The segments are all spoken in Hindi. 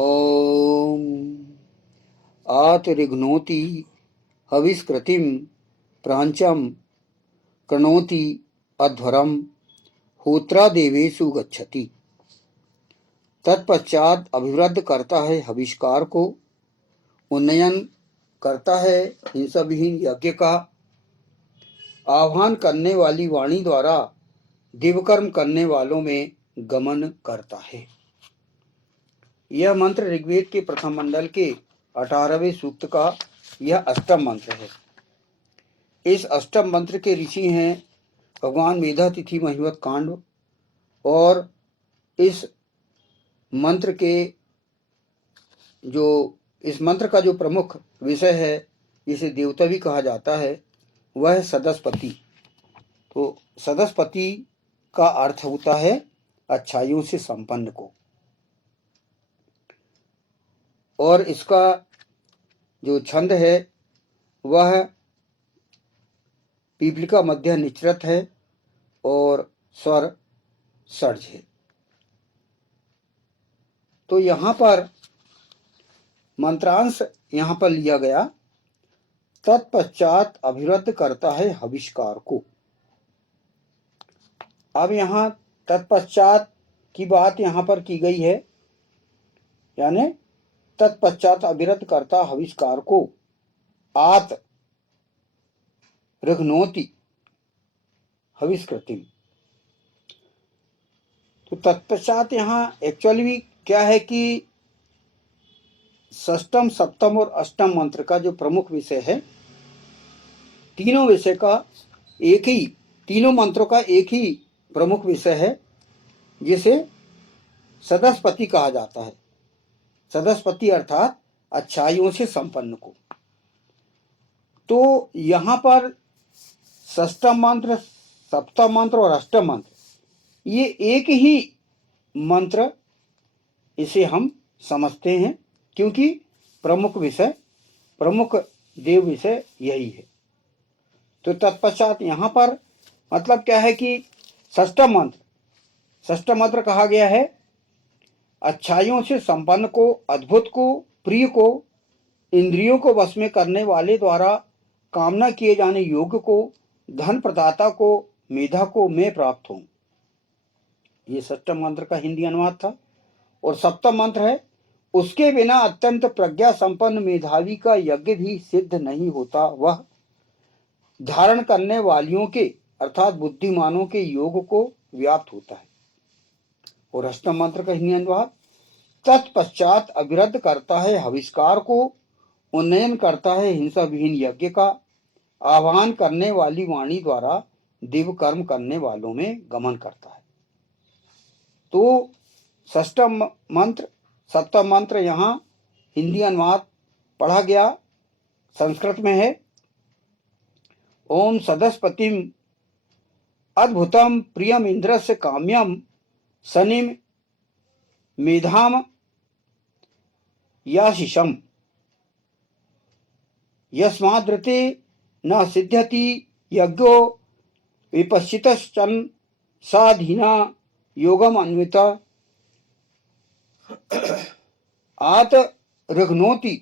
ओम आतरिघ्नोति हविष्कृतिं प्रांचम कृणोति अध्वरम होत्रादेवेषु गच्छति। तत्पश्चात अभिवृद्ध करता है हविष्कार को, उन्नयन करता है हिंसा विहीन यज्ञ का, आह्वान करने वाली वाणी द्वारा दिव्यकर्म करने वालों में गमन करता है। यह मंत्र ऋग्वेद के प्रथम मंडल के 18वें सूक्त का यह अष्टम मंत्र है। इस अष्टम मंत्र के ऋषि हैं भगवान मेधातिथि महिमत कांड, और इस मंत्र का जो प्रमुख विषय है, जिसे देवता भी कहा जाता है, वह है सदस्पति। तो सदस्पति का अर्थ होता है अच्छाइयों से संपन्न को, और इसका जो छंद है वह पीपलिका मध्य निचरत है और स्वर षड्ज है। तो यहाँ पर मंत्रांश यहाँ पर लिया गया, तत्पश्चात अभिवृद्ध करता है हविष्कार को। अब यहाँ तत्पश्चात की बात यहाँ पर की गई है, यानी तत्पश्चात अभिवृद्ध करता हविष्कार को आत ऋघ्नोति हविष्कृतिम। तो तत्पश्चात यहाँ एक्चुअली क्या है कि षष्टम, सप्तम और अष्टम मंत्र का जो प्रमुख विषय है, तीनों विषय का एक ही, तीनों मंत्रों का एक ही प्रमुख विषय है, जिसे सदस्पति कहा जाता है। सदस्पति अर्थात अच्छाइयों से संपन्न को। तो यहाँ पर षष्टम मंत्र, सप्तम मंत्र और अष्टम मंत्र, ये एक ही मंत्र इसे हम समझते हैं, क्योंकि प्रमुख देव विषय यही है। तो तत्पश्चात यहाँ पर मतलब क्या है कि षष्टम मंत्र कहा गया है अच्छाइयों से संपन्न को, अद्भुत को, प्रिय को, इंद्रियों को वश में करने वाले द्वारा कामना किए जाने योग्य को, धन प्रदाता को, मेधा को मैं प्राप्त हूं। ये षष्टम मंत्र का हिंदी अनुवाद था। और सप्तम मंत्र है उसके बिना अत्यंत प्रज्ञा संपन्न मेधावी का यज्ञ भी सिद्ध नहीं होता, वह धारण करने वालियों के अर्थात बुद्धिमानों के योग को व्याप्त होता है। और अष्टम मंत्र का हिंदी अनुवाद, तत्पश्चात अभिवृद्ध करता है हविष्कार को, उन्नयन करता है हिंसा विहीन यज्ञ का, आह्वान करने वाली वाणी द्वारा दिव्य कर्म करने वालों में गमन करता है। तो षष्टम मंत्र, सप्तम मंत्र यहाँ हिंदी अनुवाद पढ़ा गया, संस्कृत में है। ओम सदस्पतिम अद्भुतम प्रियम इंद्रस्य काम्यम शनिम मेधाम याशिषम यस्माद्रते न सिद्ध्यति यज्ञो विपश्चितश्चन साधीना योगम अन्विता आत ऋघ्नोति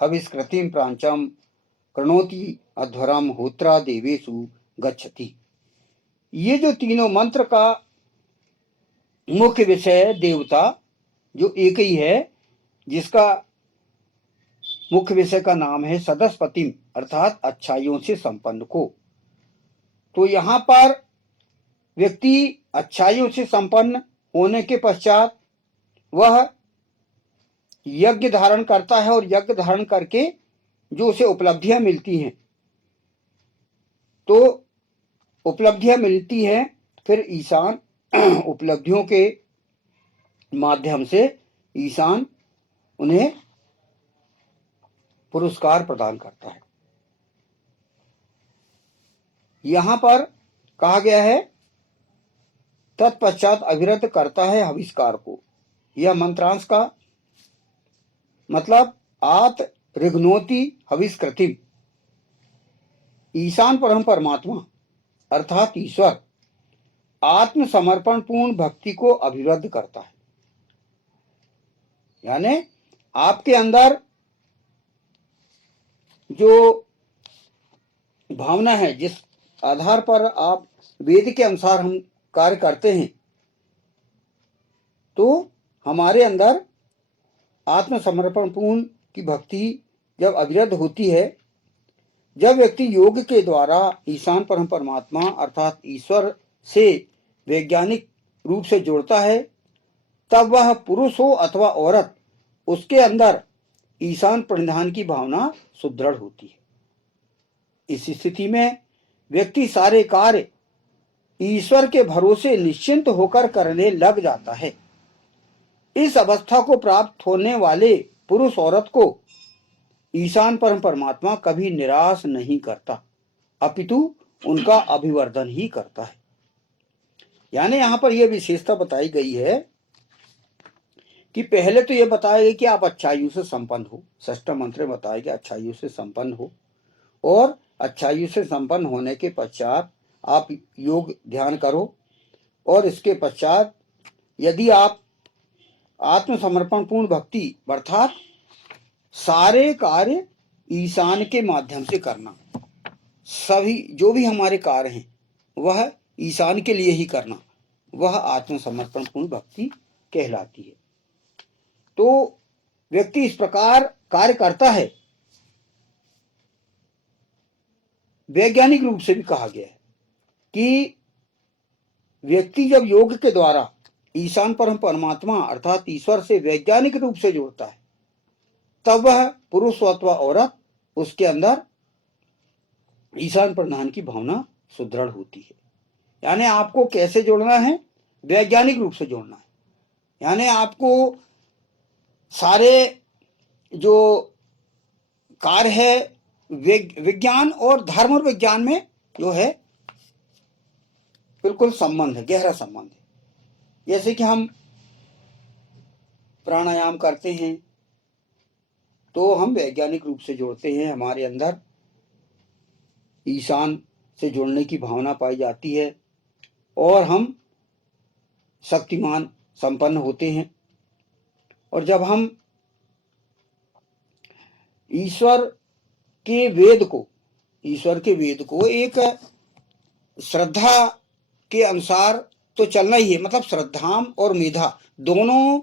हविष्कृतिम प्रांचम कृणोति अध्वरम होत्रा देवेषु गच्छति। ये जो तीनों मंत्र का मुख्य विषय है देवता, जो एक ही है, जिसका मुख्य विषय का नाम है सदस्पतिम अर्थात अच्छाइयों से संपन्न को। तो यहाँ पर व्यक्ति अच्छाइयों से संपन्न होने के पश्चात वह यज्ञ धारण करता है, और यज्ञ धारण करके जो उसे उपलब्धियां मिलती हैं, तो उपलब्धियां मिलती हैं, फिर ईशान उपलब्धियों के माध्यम से ईशान उन्हें पुरस्कार प्रदान करता है। यहां पर कहा गया है तत्पश्चात अविरत करता है हविष्कार को। यह मंत्रांश का मतलब आत ऋघ्नोति हविष्कृतिम, ईशान परम परमात्मा अर्थात ईश्वर आत्मसमर्पण पूर्ण भक्ति को अभिवृद्ध करता है। यानी आपके अंदर जो भावना है, जिस आधार पर आप वेद के अनुसार हम कार्य करते हैं, तो हमारे अंदर आत्मसमर्पण पूर्ण की भक्ति जब अविरत होती है, जब व्यक्ति योग के द्वारा ईशान परम परमात्मा अर्थात ईश्वर से वैज्ञानिक रूप से जुड़ता है, तब वह पुरुष हो अथवा औरत, उसके अंदर ईशान प्रणिधान की भावना सुदृढ़ होती है। इस स्थिति में व्यक्ति सारे कार्य ईश्वर के भरोसे निश्चिंत होकर करने लग जाता है। इस अवस्था को प्राप्त होने वाले पुरुष औरत को ईशान परम परमात्मा कभी निराश नहीं करता, अपितु उनका अभिवर्धन ही करता है। यानी यहां पर यह विशेषता बताई गई है कि पहले तो यह बताया गया कि आप अच्छायु से संपन्न हो, षष्ठ मंत्र में बताया गया अच्छायु से संपन्न हो, और अच्छायु से संपन्न होने के पश्चात आप योग ध्यान करो, और इसके पश्चात यदि आप आत्मसमर्पण पूर्ण भक्ति अर्थात सारे कार्य ईशान के माध्यम से करना, सभी जो भी हमारे कार्य हैं वह ईशान के लिए ही करना, वह आत्मसमर्पण पूर्ण भक्ति कहलाती है। तो व्यक्ति इस प्रकार कार्य करता है। वैज्ञानिक रूप से भी कहा गया है कि व्यक्ति जब योग के द्वारा ईशान परम परमात्मा अर्थात ईश्वर से वैज्ञानिक रूप से जुड़ता है, तब वह पुरुष अथवा औरत, उसके अंदर ईशान प्रणिधान की भावना सुदृढ़ होती है। यानी आपको कैसे जोड़ना है? वैज्ञानिक रूप से जोड़ना है। यानी आपको सारे जो कार्य है विज्ञान और धर्म और विज्ञान में जो है बिल्कुल संबंध है, गहरा संबंध है। जैसे कि हम प्राणायाम करते हैं तो हम वैज्ञानिक रूप से जोड़ते हैं, हमारे अंदर ईशान से जुड़ने की भावना पाई जाती है और हम शक्तिमान संपन्न होते हैं। और जब हम ईश्वर के वेद को एक श्रद्धा के अनुसार तो चलना ही है, मतलब श्रद्धा और मेधा दोनों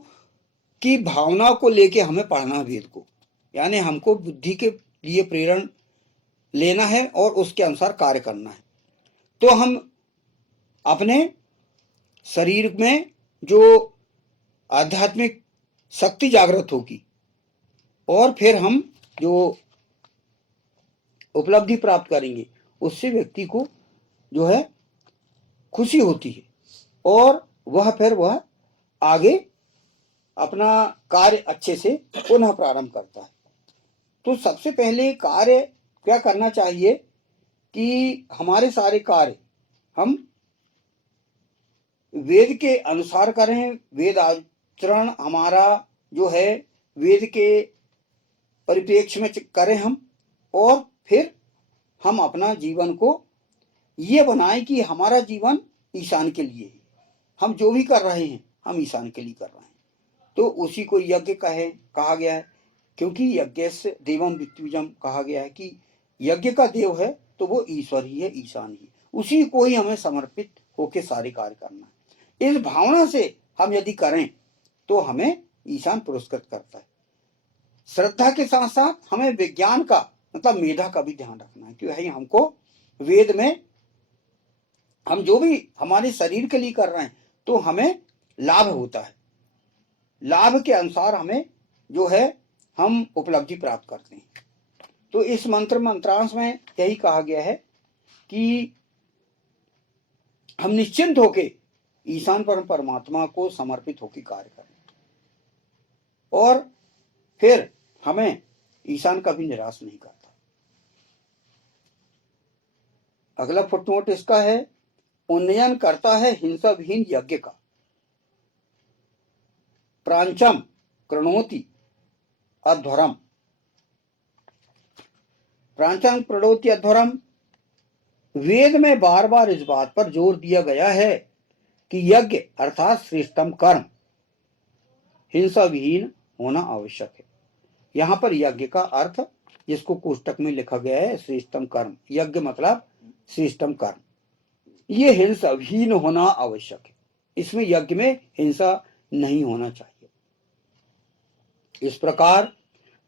की भावना को लेके हमें पढ़ना है वेद को। यानी हमको बुद्धि के लिए प्रेरण लेना है और उसके अनुसार कार्य करना है। तो हम अपने शरीर में जो आध्यात्मिक शक्ति जागृत होगी और फिर हम जो उपलब्धि प्राप्त करेंगे, उससे व्यक्ति को जो है खुशी होती है और वह आगे अपना कार्य अच्छे से पुनः प्रारंभ करता है। तो सबसे पहले कार्य क्या करना चाहिए कि हमारे सारे कार्य हम वेद के अनुसार करें, वेद आचरण हमारा जो है वेद के परिप्रेक्ष्य में करें हम, और फिर हम अपना जीवन को ये बनाएं कि हमारा जीवन ईशान के लिए है। हम जो भी कर रहे हैं हम ईशान के लिए कर रहे हैं। तो उसी को यज्ञ कहा गया है, क्योंकि यज्ञ से देवम वित्तुजम कहा गया है कि यज्ञ का देव है तो वो ईश्वर ही है, ईशान ही। उसी को ही हमें समर्पित होकर सारे कार्य करना है। इस भावना से हम यदि करें तो हमें ईशान पुरस्कृत करता है। श्रद्धा के साथ साथ हमें विज्ञान का मतलब मेधा का भी ध्यान रखना है कि भाई हमको वेद में हम जो भी हमारे शरीर के लिए कर रहे हैं तो हमें लाभ होता है, लाभ के अनुसार हमें जो है हम उपलब्धि प्राप्त करते हैं। तो इस मंत्रांश में यही कहा गया है कि हम निश्चिंत होके ईशान परम परमात्मा को समर्पित होकर कार्य करें और फिर हमें ईशान कभी निराश नहीं करता। अगला फुटनोट इसका है, उन्नयन करता है हिंसा विहीन यज्ञ का, प्रांचम कृणोति अध्वरम। प्रांचम कृणोति अध्वरम, वेद में बार बार इस बात पर जोर दिया गया है कि यज्ञ अर्थात श्रेष्ठतम कर्म हिंसा विहीन होना आवश्यक है। यहाँ पर यज्ञ का अर्थ, जिसको कोष्टक में लिखा गया है, श्रेष्ठतम कर्म। यज्ञ मतलब श्रेष्ठतम कर्म। ये हिंसाहीन होना आवश्यक है। इसमें यज्ञ में हिंसा नहीं होना चाहिए। इस प्रकार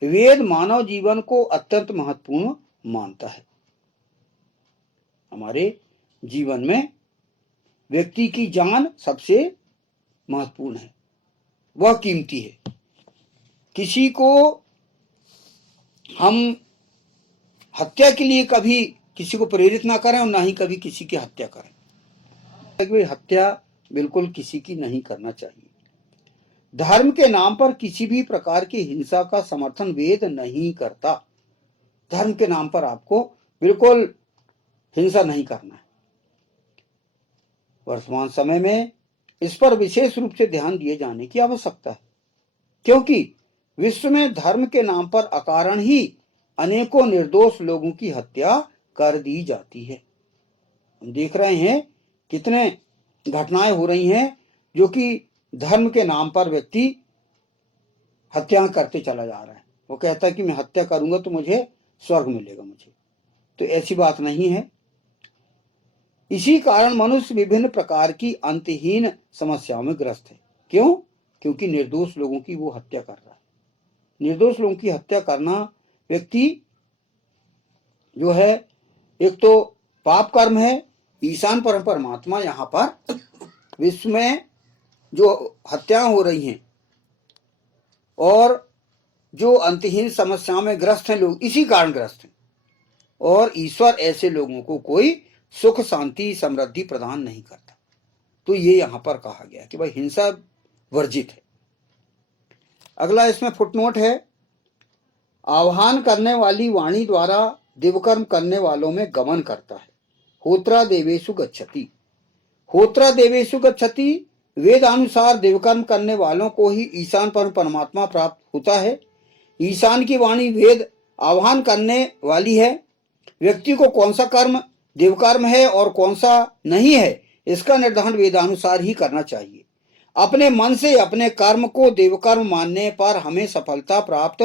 वेद मानव जीवन को अत्यंत महत्वपूर्ण मानता है। हमारे जीवन में व्यक्ति की जान सबसे महत्वपूर्ण है, वह कीमती है। किसी को हम हत्या के लिए कभी किसी को प्रेरित ना करें और ना ही कभी किसी की हत्या करें। हत्या बिल्कुल किसी की नहीं करना चाहिए। धर्म के नाम पर किसी भी प्रकार की हिंसा का समर्थन वेद नहीं करता। धर्म के नाम पर आपको बिल्कुल हिंसा नहीं करना है। वर्तमान समय में इस पर विशेष रूप से ध्यान दिए जाने की आवश्यकता है, क्योंकि विश्व में धर्म के नाम पर अकारण ही अनेकों निर्दोष लोगों की हत्या कर दी जाती है। हम देख रहे हैं कितने घटनाएं हो रही हैं जो कि धर्म के नाम पर व्यक्ति हत्या करते चला जा रहा है। वो कहता है कि मैं हत्या करूंगा तो मुझे स्वर्ग मिलेगा मुझे, तो ऐसी बात नहीं है। इसी कारण मनुष्य विभिन्न प्रकार की अंतहीन समस्याओं में ग्रस्त है। क्यों? क्योंकि निर्दोष लोगों की वो हत्या कर रहा है। निर्दोष लोगों की हत्या करना व्यक्ति जो है, एक तो पाप कर्म है। ईशान परमात्मा यहाँ पर विश्व में जो हत्याएं हो रही हैं और जो अंतहीन समस्याओं में ग्रस्त हैं लोग, इसी कारण ग्रस्त हैं। और ईश्वर ऐसे लोगों को कोई सुख शांति समृद्धि प्रदान नहीं करता। तो ये यहां पर कहा गया कि भाई हिंसा वर्जित है। अगला इसमें फुटनोट है, आह्वान करने वाली वाणी द्वारा दिव्यकर्म करने वालों में गमन करता है। होत्रा देवेशु गच्छति। होत्रा देवेशु गच्छति, वेदानुसार दिव्यकर्म करने वालों को ही ईशान परमात्मा प्राप्त होता है। ईशान की वाणी वेद आह्वान करने वाली है। व्यक्ति को कौन सा कर्म दिव्यकर्म है और कौन सा नहीं है, इसका निर्धारण वेदानुसार ही करना चाहिए। अपने मन से अपने कर्म को दिव्यकर्म मानने पर हमें सफलता प्राप्त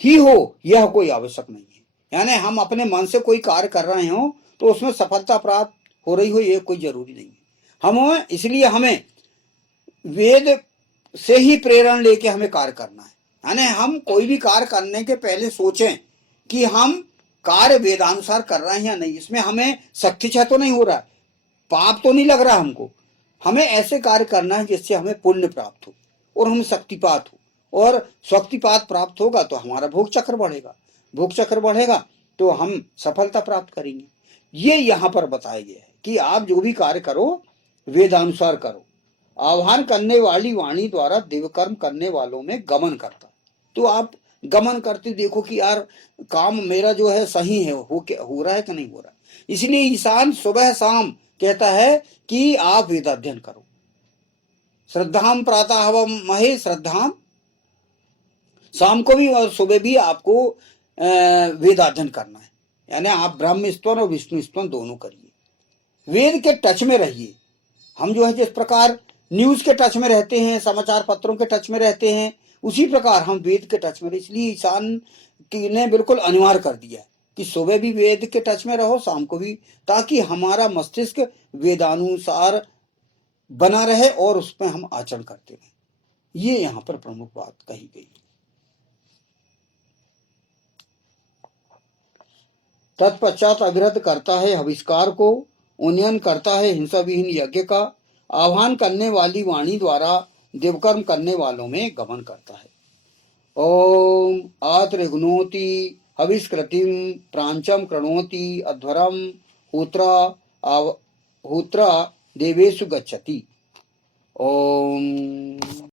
ही हो, यह कोई आवश्यक नहीं है। यानी हम अपने मन से कोई कार्य कर रहे हो तो उसमें सफलता प्राप्त हो रही हो, यह कोई जरूरी नहीं है। हम इसलिए हमें वेद से ही प्रेरणा लेके हमें कार्य करना है। यानी हम कोई भी कार्य करने के पहले सोचें कि हम कार्य वेदानुसार कर रहे हैं या नहीं, इसमें हमें शक्ति क्षय तो नहीं हो रहा है, पाप तो नहीं लग रहा हमको। हमें ऐसे कार्य करना है जिससे हमें पुण्य प्राप्त हो और हम शक्तिपात हो, और शक्तिपात प्राप्त होगा तो हमारा भोग चक्र बढ़ेगा, भोग चक्र बढ़ेगा तो हम सफलता प्राप्त करेंगे। ये यहाँ पर बताया गया है कि आप जो भी कार्य करो वेदानुसार करो। आह्वान करने वाली वाणी द्वारा दिव्यकर्म करने वालों में गमन करता। तो आप गमन करते देखो कि यार काम मेरा जो है सही है, हो रहा है कि नहीं हो रहा। इसलिए ईशान सुबह शाम कहता है कि आप वेदाध्ययन करो। श्रद्धाम प्रातः हवम महे श्रद्धाम, शाम को भी और सुबह भी आपको वेदाध्ययन करना है। यानी आप ब्रह्म स्तवन और विष्णु स्तवन दोनों करिए, वेद के टच में रहिए। हम जो है जिस प्रकार न्यूज के टच में रहते हैं, समाचार पत्रों के टच में रहते हैं, उसी प्रकार हम वेद के टच में। इसलिए ईशान ने बिल्कुल अनिवार्य कर दिया है कि सुबह भी वेद के टच में रहो, शाम को भी, ताकि हमारा मस्तिष्क वेदानुसार बना रहे और उसमें हम आचरण करते रहे। ये यहाँ पर प्रमुख बात कही गई। तत्पश्चात अविरत करता है हविष्कार को, उन्नयन करता है हिंसा विहीन यज्ञ का, आह्वान करने वाली वाणी द्वारा दिव्यकर्म करने वालों में गमन करता है। ओम आत्रिघ्नोति हविष्कृतिम प्रांचम कृणोति अध्वरम होत्रा देवेशु गच्छति। ओम।